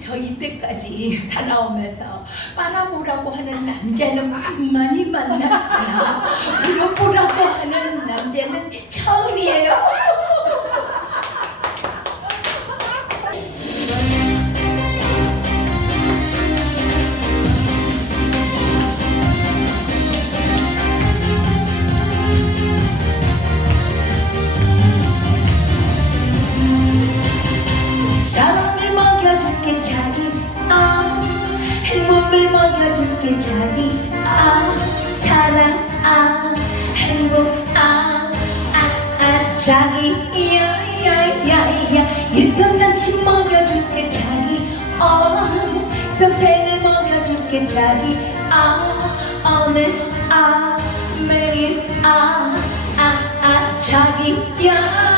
저 이때까지 살아오면서 빨아보라고 하는 남자는 많이 만났으나 불어보라고 하는 남자는 처음이에요. 사랑을 먹여줄게 자기 아. 행복을 먹여줄게 자기 아. 사랑 아. 행복 아아아. 자기 야야야야. 일평단치 먹여줄게 자기 어. 평생을 먹여줄게 자기 아. 오늘 아. 매일 아아 아. 자기 야.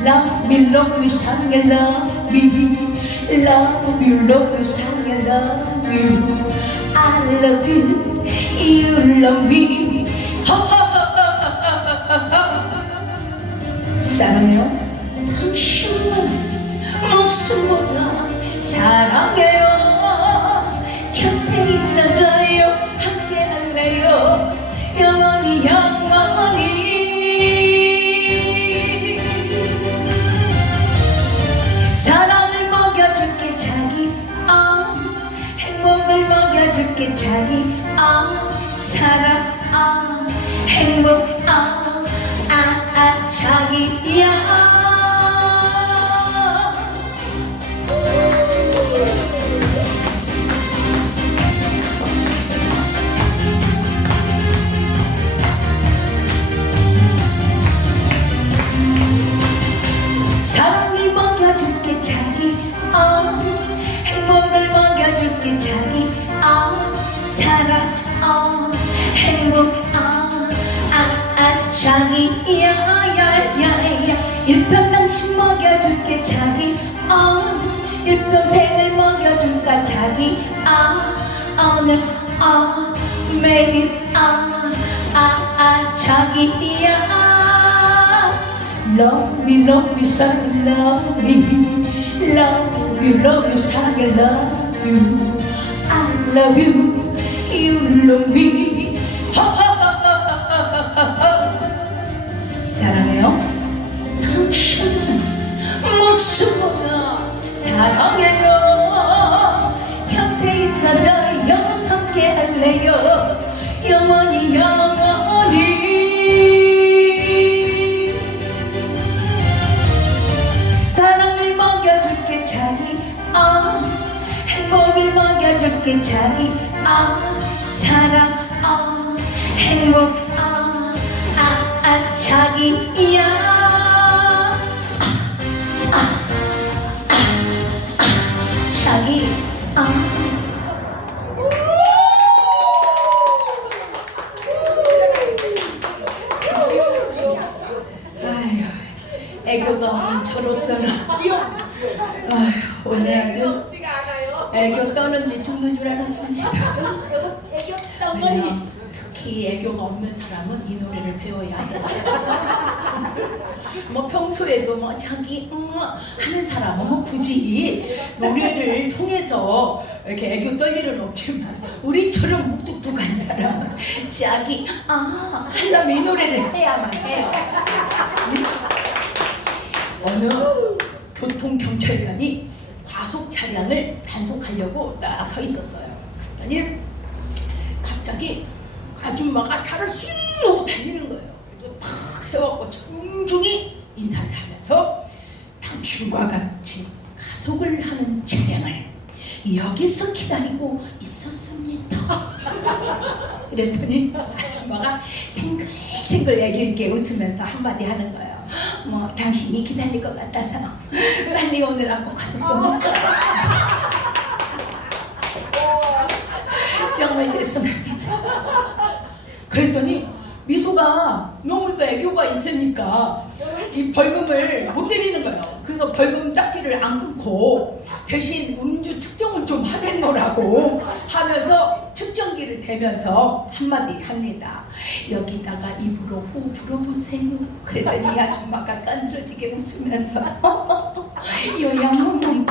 Love me, love me, sang love me. Love you, love you, I love you. I love you, you love me. 사랑해요. 당신은 목숨보다 사랑해 일평생을 먹여줄까 자기 아 오늘 어 매일 아아 아 자기야 Love me, love me, son, love me. Love you, love you, son, love you. I love you, you love me. 사랑해요. 당신은 목숨보다 사랑해요. 곁에 있어줘요. 함께 할래요. 영원히 영원히. 사랑을 먹여줄게 자기 아 행복을 먹여줄게 자기 아 사랑 아 행복 아아아 자기야 아 아휴, 애교가 없는 저로서는 아휴, 오늘 아주. 애교 떠는데 죽는 줄 알았습니다. 그래도 애교 아니요, 떠머니. 특히 애교가 없는 사람은 이 노래를 배워야 해요. 뭐 평소에도 뭐 자기 음 하는 사람은 뭐 굳이 노래를 통해서 이렇게 애교 떨 일은 없지만 우리처럼 묵뚝뚝한 사람은 자기 아 하려면 이 노래를 해야만 해요. 어느 교통경찰관이 과속 차량을 단속하려고 딱서 있었어요. 그랬더니 갑자기 아줌마가 차를 쑥 하고 달리는 거예요. 그래서 탁 세웠고 정중히 인사를 하면서 당신과 같이 가속을 하는 차량을 여기서 기다리고 있었습니다. 그랬더니 아줌마가 생글생글 애기 있게 웃으면서 한마디 하는 거예요. 뭐 당신이 기다릴 것 같아서 빨리 오느라고 가속 좀 했어요. 정말 죄송합니다. 그랬더니 미소가 너무 그 애교가 있으니까 이 벌금을 못 때리는 거예요. 그래서 벌금 짝지를 안 끊고 대신 운주 측정을 좀 하겠노라고 하면서 측정 대면서 한마디 합니다. 여기다가 입으로 후 불어보세요. 그랬더니 이 아줌마가 깐드러지게 웃으면서 요양원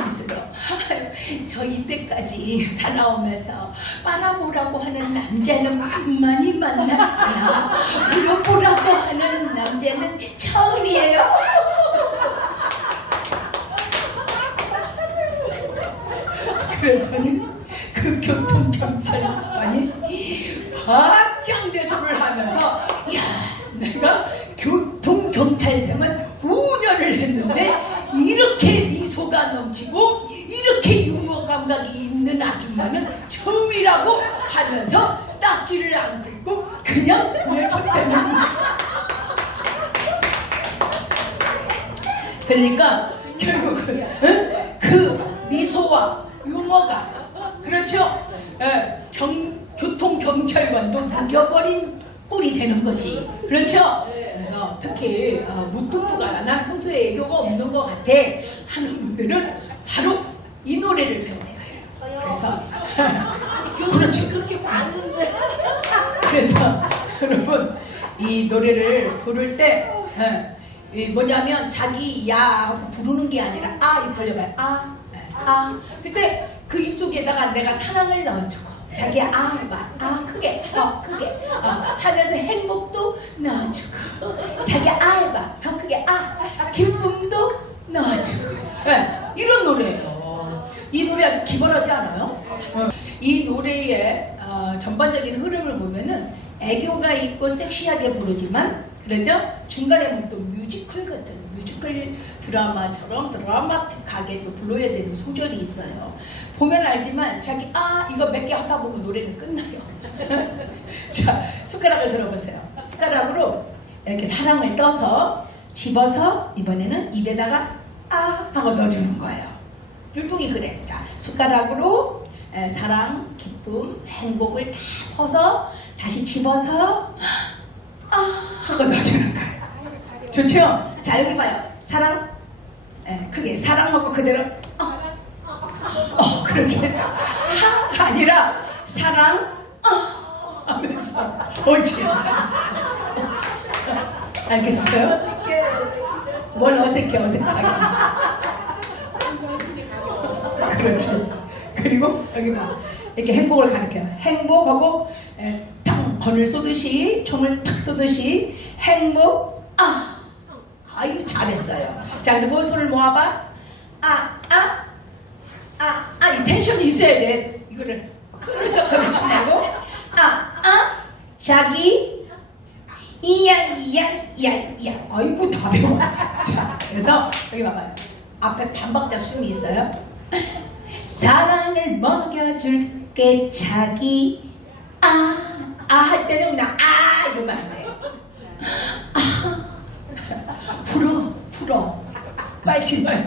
저 이때까지 살아오면서 빨아보라고 하는 남자는 많이 만났으나 불어보라고 하는 남자는 처음이에요. 그러더니 그 교통경찰 관이 박장대소를 하면서 야 내가 교통경찰생은 5년을 했는데 이렇게 미소가 넘치고 이렇게 유머 감각이 있는 아줌마는 처음이라고 하면서 딱지를 안 긁고 그냥 보내줬다는 거야. 그러니까 결국은 응? 그 미소와 유머가 그렇죠? 예, 경, 교통 경찰관도 녹여버린 꼴이 되는 거지. 그렇죠? 그래서 특히 어, 무뚝뚝하다. 난 평소에 애교가 없는 것 같아 하는 분들은 바로 이 노래를 배워야 해요. 그래서 그렇죠. 그렇게 봤는데. 그래서 여러분 이 노래를 부를 때 예, 이 뭐냐면 자기 야 하고 부르는 게 아니라 아이 벌려봐요 아, 아 그때 그 입속에다가 내가 사랑을 넣어주고 자기 아 해봐 아 크게 더 크게 어, 하면서 행복도 넣어주고 자기 아 해봐 더 크게 아 기쁨도 넣어주고. 예, 이런 노래예요. 이 노래 아주 기발하지 않아요? 어, 이 노래의 어, 전반적인 흐름을 보면은 애교가 있고 섹시하게 부르지만 그러죠? 중간에 보면 또 뮤지컬 같은 뮤지컬 드라마처럼 드라마틱하게 또 불러야 되는 소절이 있어요. 보면 알지만 자기 아 이거 몇 개 하다 보면 노래는 끝나요. 자 숟가락을 들어보세요. 숟가락으로 이렇게 사랑을 떠서 집어서 이번에는 입에다가 아 하고 넣어주는 거예요. 율동이 그래. 자, 숟가락으로 에, 사랑, 기쁨, 행복을 다 퍼서 다시 집어서 아 하고 넣어주는 거예요. 좋죠? 자, 여기 봐요. 사랑, 에, 크게 사랑하고 그대로 어, 어 그렇지. 하 아니라 사랑 어 하면서 옳지. 알겠어요? 뭘 어색해 어색하게. 그렇지. 그리고 여기 봐. 이렇게 행복을 가르쳐요. 행복하고 에, 탕 건을 쏘듯이 총을 탁 쏘듯이 행복 아 아유 잘했어요. 자 그리고 손을 모아봐. 아 아 아아 아, 이 텐션이 있어야 돼. 이거를 그렇죠 그렇지 말고 아아 자기 이야 이야 이야 이야 아이고 다 배워. 자 그래서 여기 봐봐요. 앞에 반박자 숨이 있어요. 사랑을 먹여줄 게 자기 아 아 할 때는 그냥 아 이러면 안 돼. 아 불어 불어 빨지 마요.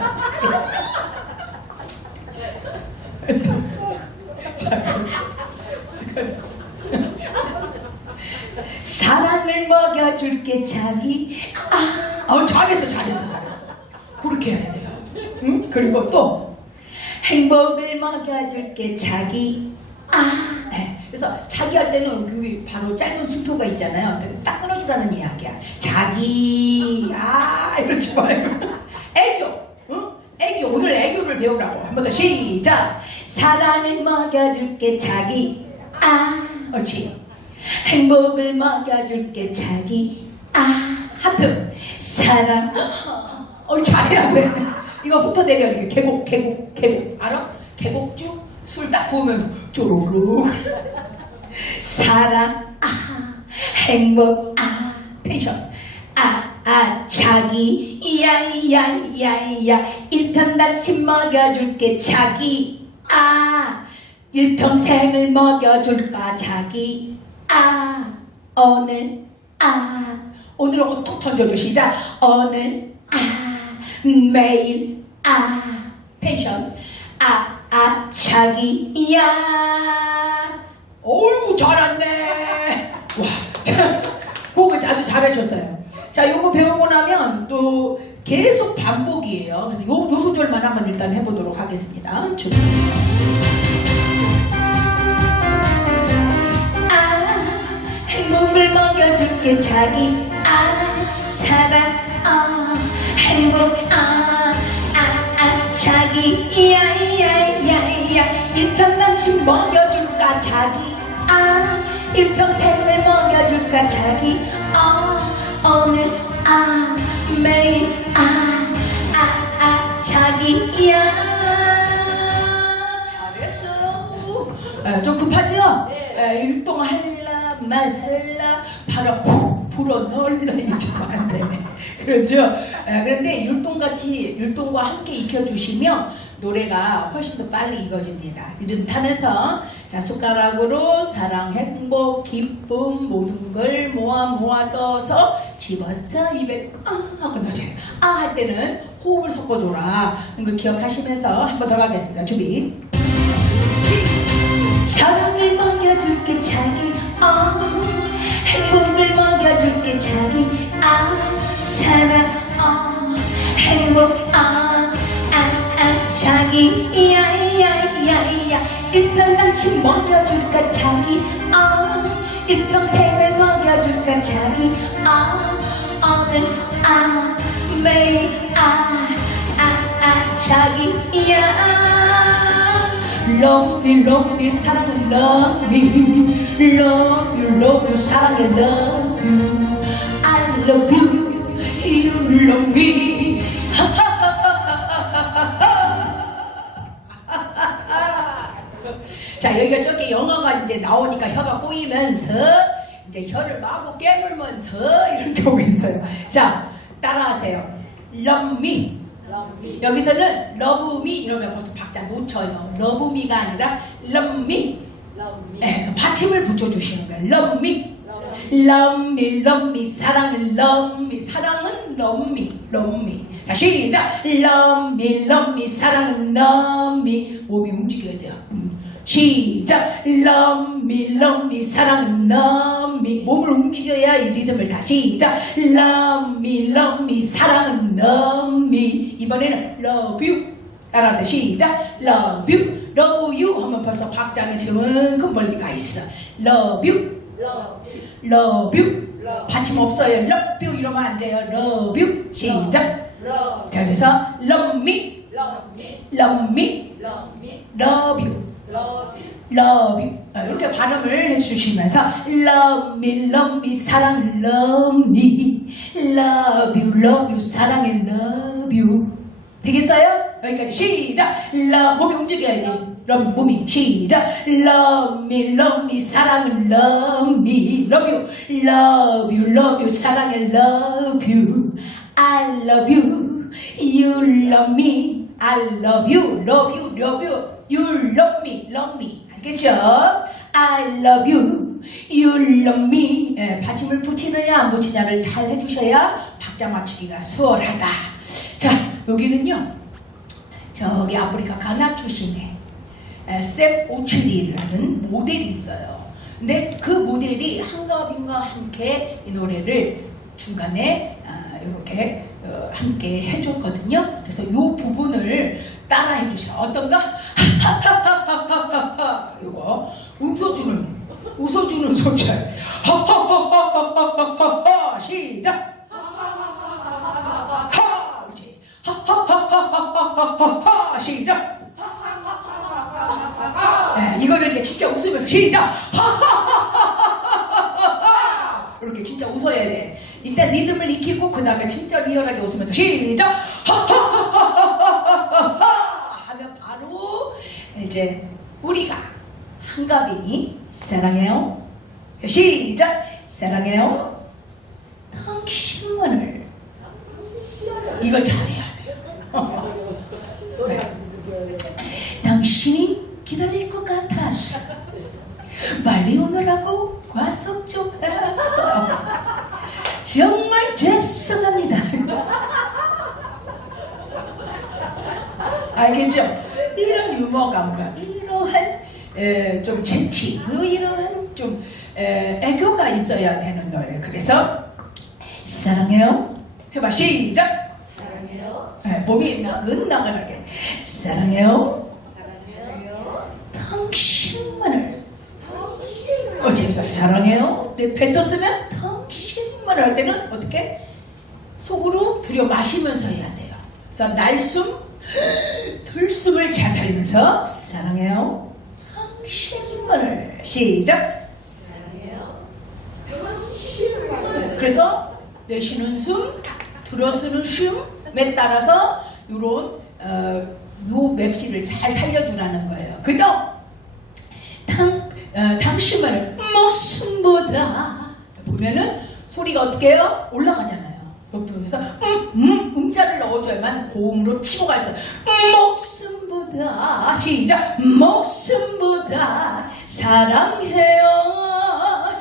사랑을 먹여줄 게 자기 아 어, 잘했어 잘했어 잘했어 그렇게 해야 돼요 응? 그리고 또 행복을 먹여줄게 자기. 아. 네. 그래서 자기 할 때는 그 바로 짧은 순표가 있잖아요. 딱 끊어주라는 이야기야. 자기. 아 이러지 말고. 애교. 응? 애교. 오늘 애교를 배우라고. 한 번 더 시작. 사랑을 먹여줄게 자기. 아. 옳지. 행복을 먹여줄게 자기. 아. 하트 사랑. 어 잘해야 돼 이거 훑어 내려. 이렇게 계곡 계곡 계곡. 알아? 계곡주 술딱 부으면 쪼로록 사랑 아 행복 아 텐션. 아 아 자기 야야야야. 일편단심 먹여줄게 자기. 아 일평생을 먹여줄까 자기. 아 오늘 아. 오늘 하고 툭 던져줘? 시작. 오늘 아 매일 아 텐션. 아 아 자기야. 어이구 잘한네 와 자, 그거 아주 잘하셨어요. 자 요거 배우고 나면 또 계속 반복이에요. 그래서 요, 요 소절만 한번 일단 해보도록 하겠습니다. 쭉. 아 행복을 먹여줄게 자기. 아 사랑. 아 행복 아아아 자기 야야 일평당신 먹여줄까 자기? 아 일평생을 먹여줄까 자기? 아 오늘 아 매일 아 아, 아, 자기야. 잘했어. 에, 좀 급하죠? 네. 에, 율동할라 말할라 바로 푹 불어넣을라 이거 좀안 되네 그렇죠? 에, 그런데 율동같이 율동과 함께 익혀주시면 노래가 훨씬 더 빨리 익어집니다. 이름 타면서 자 숟가락으로 사랑 행복 기쁨 모든 걸 모아 모아 떠서 집어서 입에 아 하고 나중에 아할 때는 호흡을 섞어줘라. 이거 기억하시면서 한 번 더 가겠습니다. 준비. 사랑을 먹여줄게 자기. 아 행복 을 먹여줄게 자기 아 사랑 아 행복 아아 아 자기 야야야야. 일평 당신 먹여줄까? 자기 아 일평생을 먹여줄까? 자기 아 오늘 아 매일 아아 아. 자기 야. Love me, love me, 사랑해, love me, love you, love you, 사랑해, love you, love you, you love me. 자 여기가 저기 영어가 이제 나오니까 혀가 꼬이면서 이제 혀를 마구 깨물면서 이렇게 오고 있어요. 자 따라하세요. Love me. 람미 여기서는 love me 이러면 벌써 박자 놓쳐요. love me가 아니라 love me. 람미 네, 그 받침을 붙여주시는 거예요. love me. Love me, love me, 사랑을 love me, 사랑은 love love me. 자, 시작. love me, love 사랑은 love me. 몸이 움직여야 돼요. 음. 시작. love me, love 사랑은 love me. 몸을 움직여야 이 리듬을 다 시작. love me, love 사랑은 love me. 이번에는 love you. 따라하세요. 시작. love you, love you 하면 벌써 박자는 저만큼 멀리 가 있어. love you. 람미 love you 받침 없어요 love you 이러면 안 돼요 love you 시작 자 그래서 love me love me love you love you 아, 이렇게 발음을 해주시면서 love me love me 사랑 love me love you love you 사랑해 love you 되겠어요? 여기까지 시작 love 몸이 움직여야지 몸이 시작 love me love me 사랑은 love me love you love you love you 사랑해 love you I love you you love me I love you love you love you you love me love me 알겠죠? I love you you love me 예, 받침을 붙이느냐 안 붙이냐를 잘 해주셔야 박자 맞추기가 수월하다 자 여기는요 저기 아프리카 가나 출신의 에, 샘 오칠리라는 모델이 있어요. 근데 그 모델이 한가빈과 함께 이 노래를 중간에 아, 이렇게 어, 함께 해줬거든요. 그래서 이 부분을 따라 해 주셔. 어떤가? 이거 웃어주는 웃어주는 소절. 시작. 하 그렇지. 하하하하하하하 시작. 네, 이거를 이제 진짜 웃으면서 시작. 이렇게 진짜 웃어야 돼. 일단 리듬을 익히고 그 다음에 진짜 리얼하게 웃으면서 시작. 하면 바로 이제 우리가 한가빈이 사랑해요. 시작. 사랑해요. 당신만을 이걸 잘해야 돼요. 기다릴 것 같았어. 빨리 오느라고 과속 좀 했어. 정말 죄송합니다. 알겠죠? 이런 유머감과 이러한 에, 좀 재치, 이러한 좀 에, 애교가 있어야 되는 노래. 그래서 사랑해요. 해봐 시작. 사랑해요 네, 몸이 나긋나긋하게 사랑해요. 당신만을 어제서 사랑해요. 내 뱉었으면 당신만을 할 때는 어떻게 속으로 들여 마시면서 해야 돼요. 그래서 날숨, 들숨을 잘 살리면서 사랑해요. 당신을 시작 사랑해요. 그래서 내쉬는 숨 들어쓰는 쉼에 따라서 요런 어, 요 맵시를 잘 살려주라는 거예요 그죠? 당, 어, 당심을 목숨보다 보면은 소리가 어떻게 해요? 올라가잖아요. 그래서 음, 음, 음자를 넣어줘야만 고음으로 치고 가 있어요. 목숨보다 시작 목숨보다 사랑해요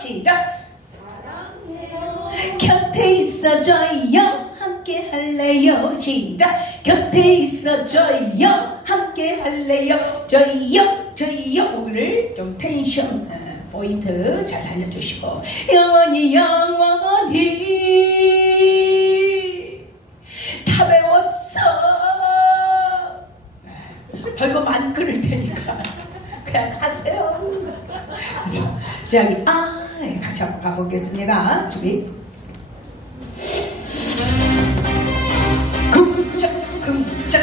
시작 사랑해요. 곁에 있어줘요 함께 할래요? 시작. 곁에 있어줘요. 함께 할래요? 저요. 저요. 오늘 좀 텐션 어, 포인트 잘 살려주시고. 영원히 영원히. 다 배웠어. 별거 안 끊을 테니까. 그냥 그죠? 시작이 아 네, 같이 한번 가보겠습니다. 준비 쿵짝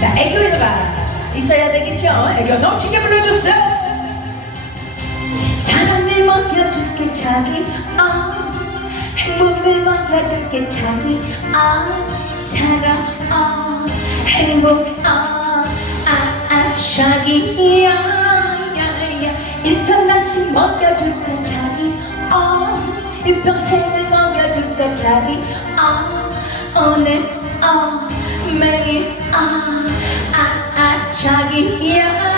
자 애교가 있어야 되겠죠? 애교 넘치게 불러주세요 사랑을 먹여줄게 자기. 아 행복을 먹여줄게 자기. 아 사랑 아 행복. 아아아 자기. 야 야야. 일평당신 먹여줄게 자기 아 일평생을 먹여줄게 자기 아 오늘 아 매일 아아 아 자기야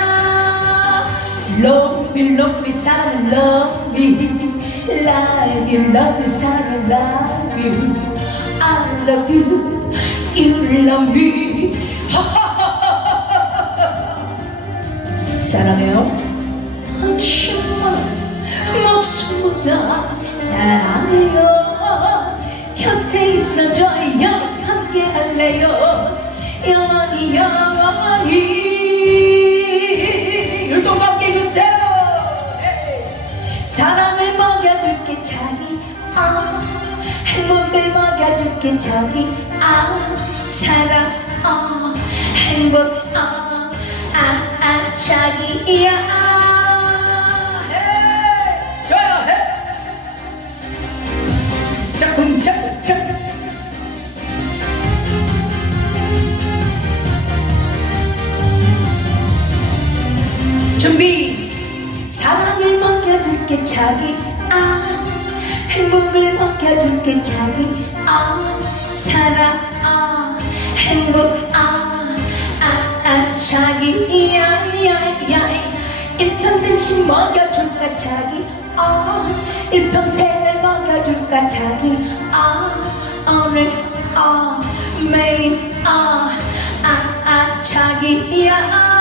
Love me, love me, 사랑 love me Love you, love you, 사랑 love you I love you, you love me 사랑해요 당신만 목숨보다 사랑해요. 곁에 있어줘요. 함께 할래요. 영원히 영원히. 율동 함께 해주세요. 에이. 사랑을 먹여줄게 자기. 아. 행복을 먹여줄게 자기. 아. 사랑. 아 행복. 아아 아 자기야 준비. 사랑을 먹여줄게 자기. 아 행복을 먹여줄게 자기. 아 사랑. 아 행복. 아아아 자기. 야야야. 일평등신 먹여줄까 자기. 아 일평생을 먹여줄까 자기. 아 오늘 아 매일 아아아 자기 야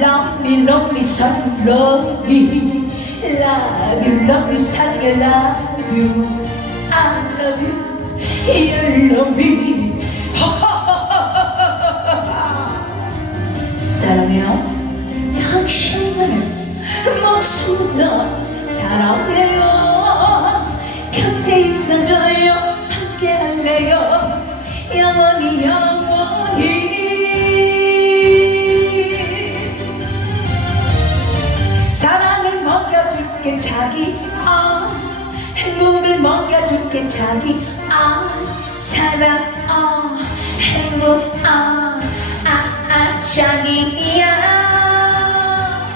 Love me, love me, son, love me. Love you, love son, I love you. I love you, you love me. 사랑해요. 당신만을 목숨으로 사랑해요. 곁에 있어줘요. 함께 할래요. 영원히 영원히. 먹여줄게 자기. 아 행복을 먹여줄게 자기. 아 사랑 아 행복. 아아 아, 자기야. 아,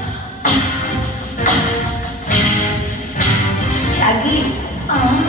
아, 아, 자기. 아